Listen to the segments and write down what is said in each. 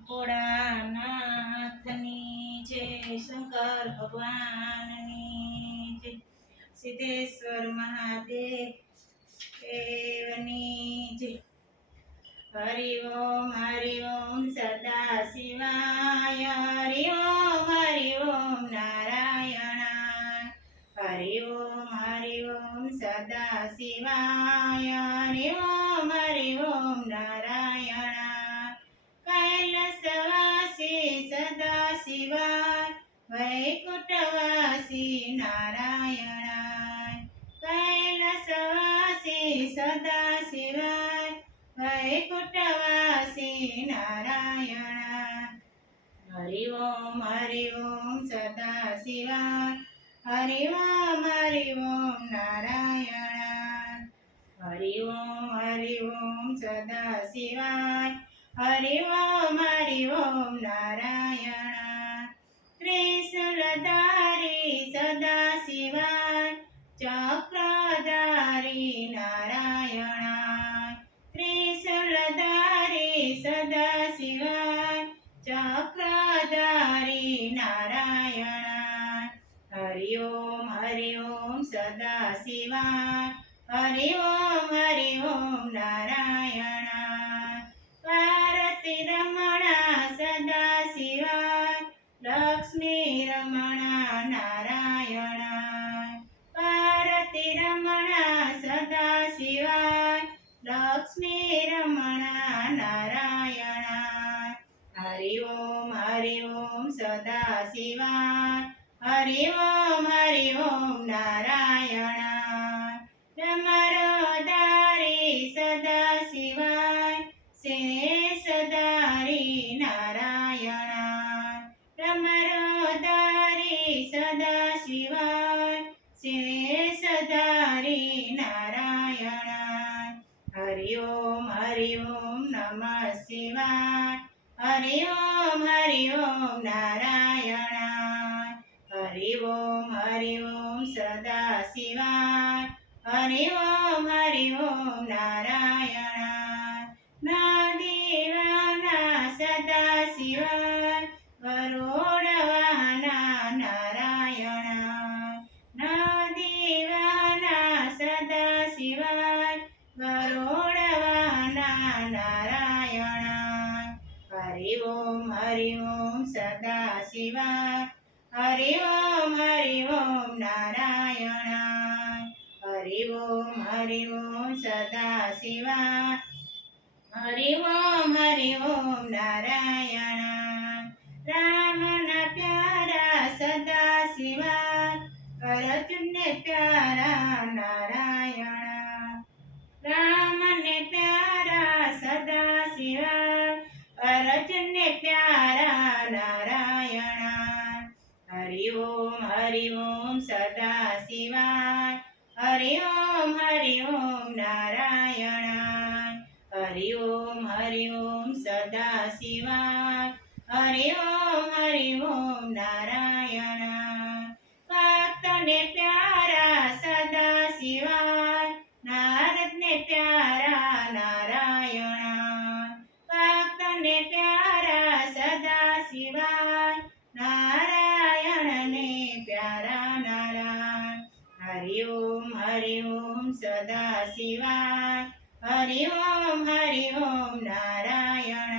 ભોળાનાથની જય શંકર ભગવાનની જય સિદ્ધેશ્વર મહાદેવની દેવની જય હરિ ઓમ હરિ ઓમ, સદા શિવાય, હરિ ઓમ હરિ ઓમ, નારાયણ, હરિ ઓમ હરિ ઓમ, સદા શિવાય, હરિ ઓમ. સદા શિવાય વૈકુંઠવાસી નારાયણ હરિ ઓમ હરિ ઓમ સદા શિવાય હરિ ઓમ હરિ ઓમ નારાયણ હરિ ઓમ હરિ ઓમ સદા શિવાય હરિ ઓમ હરિ ઓમ નારાયણ ત્રિશુલધારી સદા શિવાય ચક્રધારી નારાયણ. શિવાય હરિ ઓમ હરિ ઓમ નારાયણ. ભારતી રમણા સદા શિવાય. લક્ષ્મી રમણા નારાયણ. ભારતી રમણા સદા શિવાય. લક્ષ્મી રમણા નારાયણ. હરિ ઓમ હરિ ઓમ સદા શિવાય. હરિ ઓમ હરિ ઓમ હરિ ઓમ નમઃ શિવાય હરિ ઓમ હરિ ઓમ નારાયણ હરિ ઓમ હરિ ઓમ સદા શિવાય હરિ ઓમ હરિ ઓમ નારાયણ હરિ ઓમ હરિ ઓમ સદા શિવાય. હરિ ઓમ હરિ ઓમ નારાયણ હરિ ઓમ હરિ ઓમ સદા શિવાય. અર્જુનને પ્યારા નારાયણ. હરિ ઓમ હરિ ઓમ સદા શિવાય. હરિ ઓમ હરિ ઓમ નારાયણ. હરિ ઓમ હરિ ઓમ સદા શિવાય. હરિ ઓમ હરિ ઓમ નારાયણ. ભક્તને શિવાય. હરિ ઓમ હરિ ઓમ નારાયણ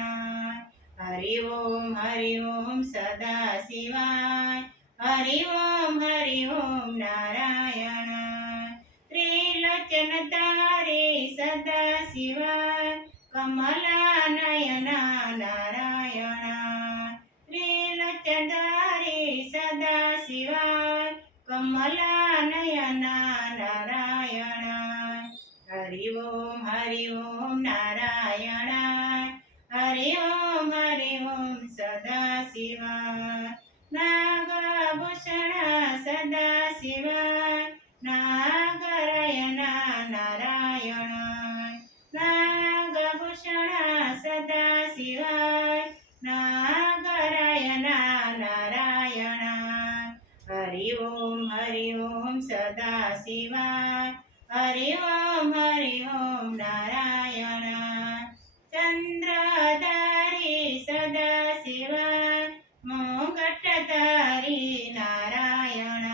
હરિ ઓમ હરિ ઓમ સદા શિવાય. હરિ ઓમ હરિ ઓમ નારાયણ ત્રિલોચન તારે સદા શિવાય. કમલા નયના નારાયણ ત્રિલોચન તારે સદા શિવાય. કમલા નયના નારાયણ હરિ ઓમ નારાયણ હરિ ઓમ હરિ ઓમ સદા શિવાય નાગભૂષણ સદા શિવાય નાગરયના નારાયણ નાગભૂષણ સદા શિવાય નાગરયના નારાયણ હરિ ઓમ હરિ ઓમ સદા શિવાય હરિ ઓમ હરિ ઓમ નારાયણ ચંદ્રધારી સદા શિવાય મુકટ તારી નારાયણ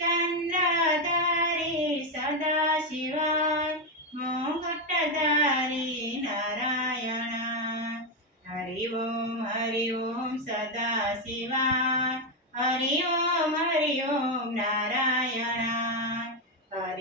ચંદ્રધારી સદા શિવાય મુકટ તારી નારાયણ હરિ ઓમ હરિ ઓમ સદા શિવાય હરિ ઓમ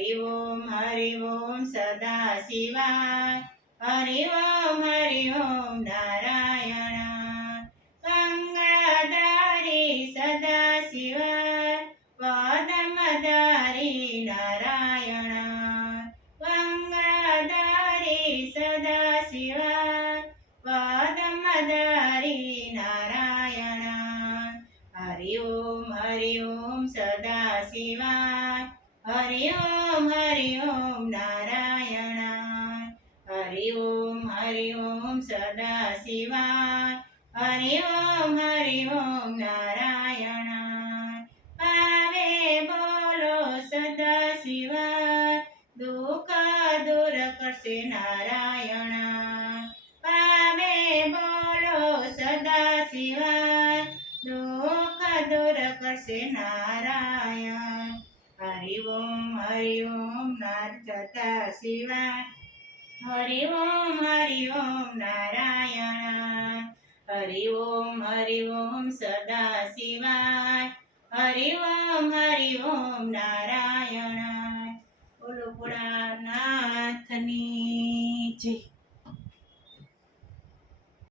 હરિ ઓમ હરિ ઓમ સદા શિવાય. હરિ ઓમ હરિ ઓમ નારાયણ. ગંગાધારી સદા શિવાય. પદમધારી નારાયણ. ગંગાધારી સદા શિવાય. પદમધારી નારાયણ. હરિ ઓમ હરિ ઓમ સદા શિવાય. હરિ ઓમ સદા શિવાય. હરિ ઓમ હરિ ઓમ નારાયણ. પાવે બોલો સદાશિવાય દુઃખ દૂર કરશે નારાયણ. પાવે બોલો સદાશિવાય દુઃખ દૂર કરશે નારાયણ. હરિ ઓમ હરિ ઓમ, નાર સદા શિવાય. હરિ ઓમ હરિ ઓમ નારાયણ હરિ ઓમ હરિ ઓમ સદા શિવાય હરિ ઓમ હરિ ઓમ નારાયણ બોલો ભોળાનાથની જય